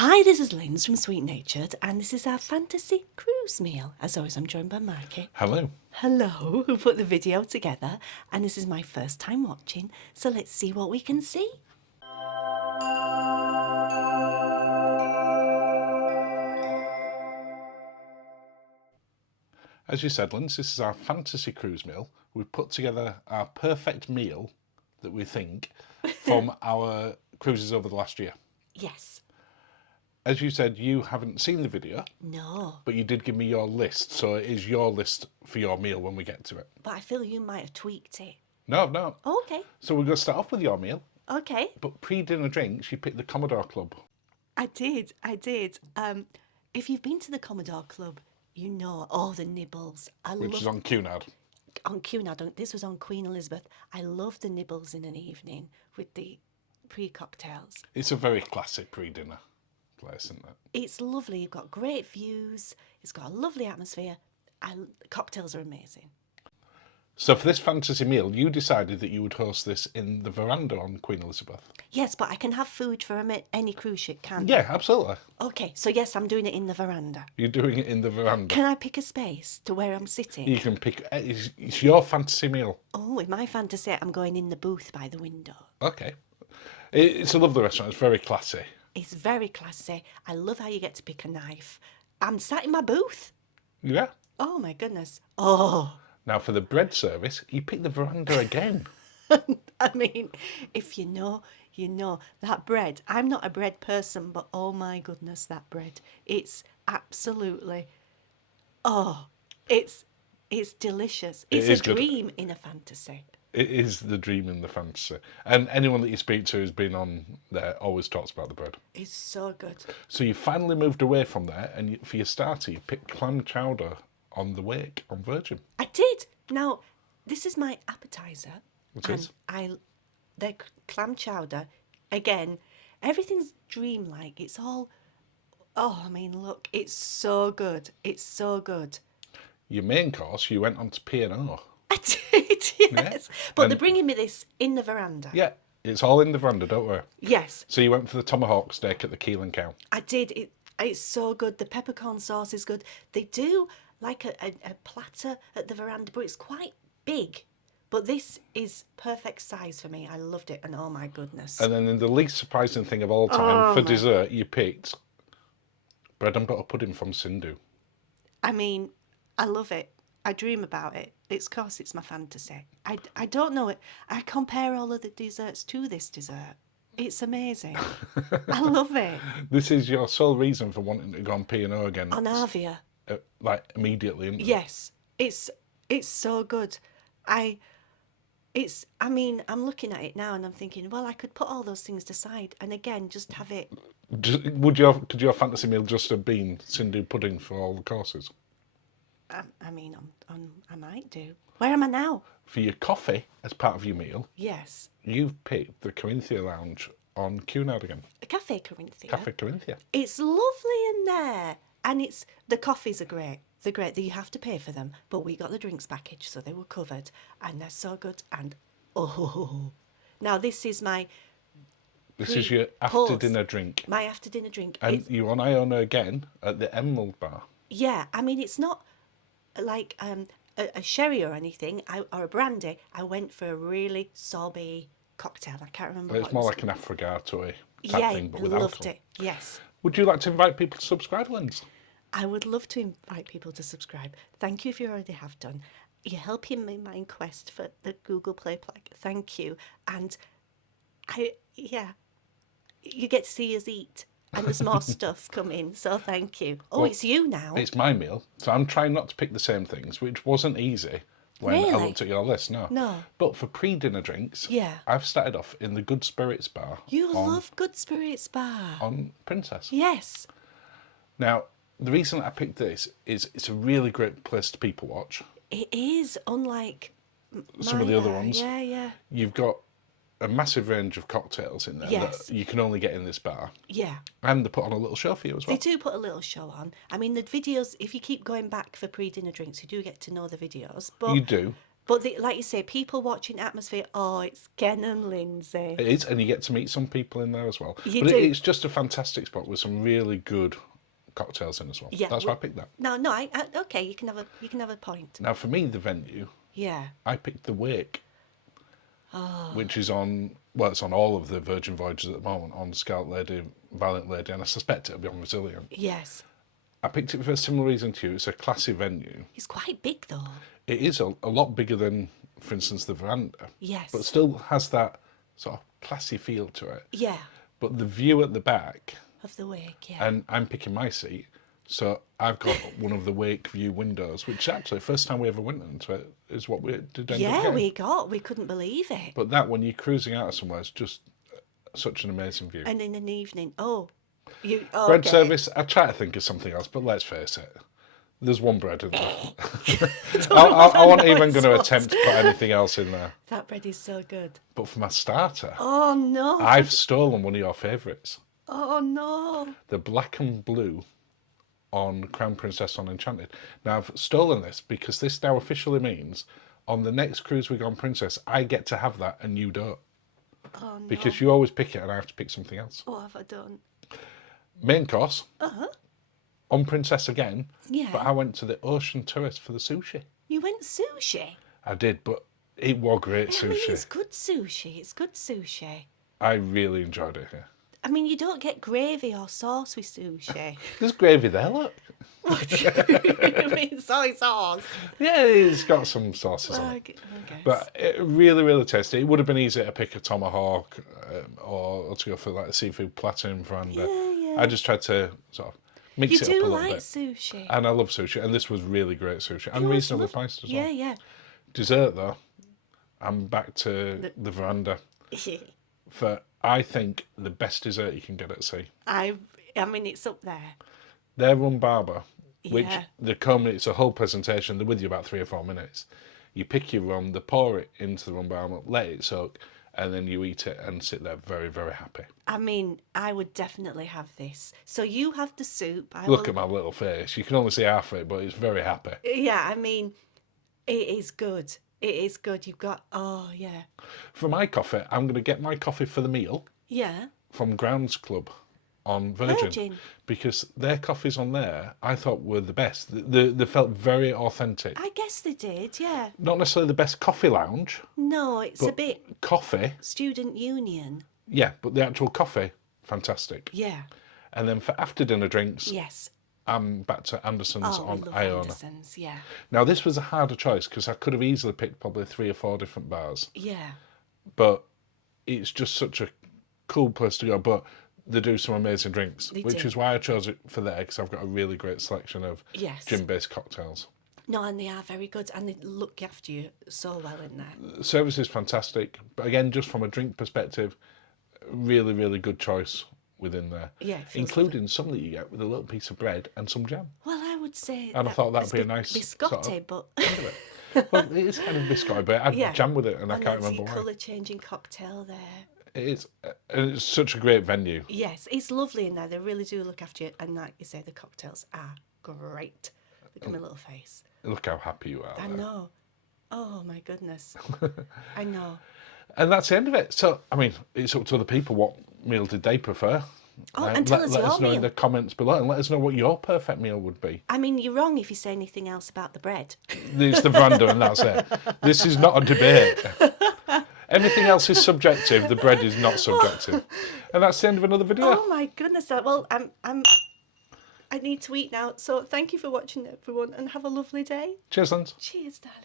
Hi, this is Linz from Sweet Natured, and this is our fantasy cruise meal. As always, I'm joined by Mikey. Hello. Hello, who put the video together, and this is my first time watching, so let's see what we can see. As you said, Linz, this is our fantasy cruise meal. We've put together our perfect meal that we think from our cruises over the last year. Yes. As you said, you haven't seen the video, No, but you did give me your list, so it is your list for your meal when we get to it. but I feel you might have tweaked it. No. Okay, So we're going to start off with your meal, okay. but pre-dinner drinks, you picked the Commodore Club. I did. If you've been to the Commodore Club, you know all the nibbles. Which is on Cunard. On Cunard. This was on Queen Elizabeth. I love the nibbles in an evening with the pre-cocktails. It's a very classic pre-dinner place, isn't it? It's lovely. You've got great views. It's got a lovely atmosphere. And cocktails are amazing. So for this fantasy meal, you decided that you would host this in the veranda on Queen Elizabeth. Yes, but I can have food for any cruise ship, can't I? Yeah, absolutely. Okay, so yes, I'm doing it in the veranda. You're doing it in the veranda. Can I pick a space to where I'm sitting? You can pick. It's your fantasy meal. Oh, in my fantasy, I'm going in the booth by the window. Okay. It's a lovely restaurant. It's very classy. It's very classy. I love how you get to pick a knife. I'm sat in my booth. Yeah. Oh my goodness. Oh, Now for the bread service, you pick the veranda again. I mean, if you know, you know. That bread, I'm not a bread person, but oh my goodness, that bread. It's absolutely, it's delicious. It's is a good. dream in a fantasy. It is the dream in the fantasy. And anyone that you speak to who's been on there always talks about the bread. It's so good. So you finally moved away from there, and for your starter, you picked clam chowder on the wake on Virgin. I did. Now, this is my appetizer. It is. The clam chowder, again, everything's dreamlike. It's all, oh, I mean, look, it's so good. It's so good. Your main course, you went on to P&O. I did, yes. But And- they're bringing me this in the veranda. Yeah, it's all in the veranda, don't worry. Yes, So you went for the tomahawk steak at the Keel Cow. I did. It's so good. The peppercorn sauce is good. They do like a platter at the veranda, but it's quite big. But this is perfect size for me. I loved it, and oh my goodness. And then in the least surprising thing of all time, for dessert, you picked bread and butter pudding from Sindhu. I mean, I love it. I dream about it. Of course, it's my fantasy. I don't know it. I compare all of the desserts to this dessert. It's amazing. I love it. This is your sole reason for wanting to go on P&O again. On Arvia. Like immediately. Isn't it? Yes, it's so good. I mean, I'm looking at it now and I'm thinking, well, I could put all those things aside and again just have it. Could your fantasy meal just have been Sindhu pudding for all the courses? I mean, I might do. Where am I now? For your coffee, as part of your meal, Yes, you've picked the Corinthia Lounge on Cunard again. the Cafe Corinthia. Cafe Corinthia. It's lovely in there, and the coffees are great. They're great. You have to pay for them, but we got the drinks package, so they were covered, and they're so good. And oh, now this is my This is your Pause. after dinner drink. my after dinner drink. And you're on Iona again at the Emerald Bar. Yeah, I mean, it's not like a sherry or anything, or a brandy. I went for a really sobby cocktail. I can't remember It's what it more was. like an affogato type Yeah, thing, but I with loved alcohol. it. Yes. Would you like to invite people to subscribe, Linz? I would love to invite people to subscribe. Thank you if you already have done. You're helping me in my quest for the Google Play plug. Thank you. And you get to see us eat. And there's more stuff coming, so thank you. Oh, Well, it's you now. It's my meal, so I'm trying not to pick the same things, which wasn't easy when I Really? looked at your list. No. But for pre-dinner drinks, Yeah. I've started off in the Good Spirits Bar You love Good Spirits Bar. on Princess. Yes. Now, the reason I picked this is it's a really great place to people watch. It is, unlike Some of my the other bar. ones. Yeah, yeah. You've got a massive range of cocktails in there Yes. that you can only get in this bar. Yeah. And they put on a little show for you as They well. do put a little show on. I mean, the videos, if you keep going back for pre-dinner drinks, you do get to know the videos. But You do. But like you say, people watching atmosphere. Oh, it's Ken and Lindsay. It is, and you get to meet some people in there as well. You But do. it's just a fantastic spot with some really good cocktails in as well. Yeah. That's why I picked that. No. Okay. You can have a point. Now, for me, the venue, Yeah. I picked the Wake, Oh. which is on, well, it's on all of the Virgin Voyages at the moment, on Scout Lady, Valiant Lady, and I suspect it'll be on Resilient. Yes. I picked it for a similar reason to you. It's a classy venue. It's quite big though. It is a lot bigger than, for instance, the Veranda, Yes. but still has that sort of classy feel to it. Yeah. But the view at the back, Of the Wake. Yeah. and I'm picking my seat, so I've got one of the Wake view windows, which actually, first time we ever went into it, is what we did end up getting. We couldn't believe it. But that, when you're cruising out of somewhere, is just such an amazing view. And in an evening, bread Bread service, I try to think of something else, but let's face it, there's one bread in there. I wasn't even going to attempt to put anything else in there. That bread is so good. But for my starter, Oh no! I've stolen one of your favourites, Oh no! the black and blue on Crown Princess on Enchanted. Now, I've stolen this because this now officially means on the next cruise we go on Princess, I get to have that and you don't. Oh no! Because you always pick it and I have to pick something else. What have I done? Main course, Uh-huh. on Princess again, Yeah. but I went to the Ocean Tourist for the sushi. You went sushi. I did, but it was great I mean, sushi. it's good sushi. It's good sushi. I really enjoyed it here. I mean, you don't get gravy or sauce with sushi. There's gravy there, look. I mean, soy sauce. Yeah, it's got some sauces on it. I guess. But it really, really tasty. It would have been easier to pick a tomahawk or to go for like a seafood platter in Veranda. Yeah. I just tried to sort of mix You it up a do little like bit. sushi. And I love sushi, and this was really great sushi, and It was reasonably lov- priced as well. Yeah. Dessert though, I'm back to the Veranda for, I think, the best dessert you can get at sea. I mean, it's up there. Their rum barber, which Yeah. they come, it's a whole presentation. They're with you about 3 or 4 minutes. You pick your rum, they pour it into the rum barber, let it soak, and then you eat it and sit there very, very happy. I mean, I would definitely have this. So you have the soup. Look at my little face. You can only see half of it, but it's very happy. Yeah, I mean, it is good. It is good. You've got, oh, yeah. For my coffee, I'm going to get my coffee for the meal Yeah. from Grounds Club on Virgin. Because their coffees on there, I thought were the best. They felt very authentic. I guess they did, yeah. Not necessarily the best coffee lounge, No, it's a but bit coffee, student union. yeah, but the actual coffee, fantastic. Yeah. And then for after dinner drinks, Yes. I'm back to Anderson's Oh, we on love Iona. Anderson's, yeah. Now, this was a harder choice because I could have easily picked probably 3 or 4 different bars, Yeah. but it's just such a cool place to go. But they do some amazing drinks, which do. is why I chose it for there, because I've got a really great selection of Yes. gin-based cocktails. No, and they are very good, and they look after you so well in there. The service is fantastic, but again, just from a drink perspective, really, really good choice within there. Yeah, it feels including some that you get with a little piece of bread and some jam. Well, I would say. And I thought that'd it's be a nice biscotti, sort of but Well, it is kind of biscotti, but it had yeah. jam with it, and I and can't that's remember your why. colour-changing cocktail there. It is, and it's such a great venue. Yes, it's lovely in there. They really do look after you, and like you say, the cocktails are great. Look at my little face. Look how happy you are. I there. know. Oh my goodness. I know. And that's the end of it. So, I mean, it's up to other people. What meal did they prefer? Oh, and tell us let your us know in meal. the comments below, and let us know what your perfect meal would be. I mean, you're wrong if you say anything else about the bread. It's the Veranda, and that's it. This is not a debate. Everything else is subjective. The bread is not subjective, and that's the end of another video. Oh my goodness. Well, I need to eat now. So thank you for watching, everyone, and have a lovely day. Cheers, Linz. Cheers, darling.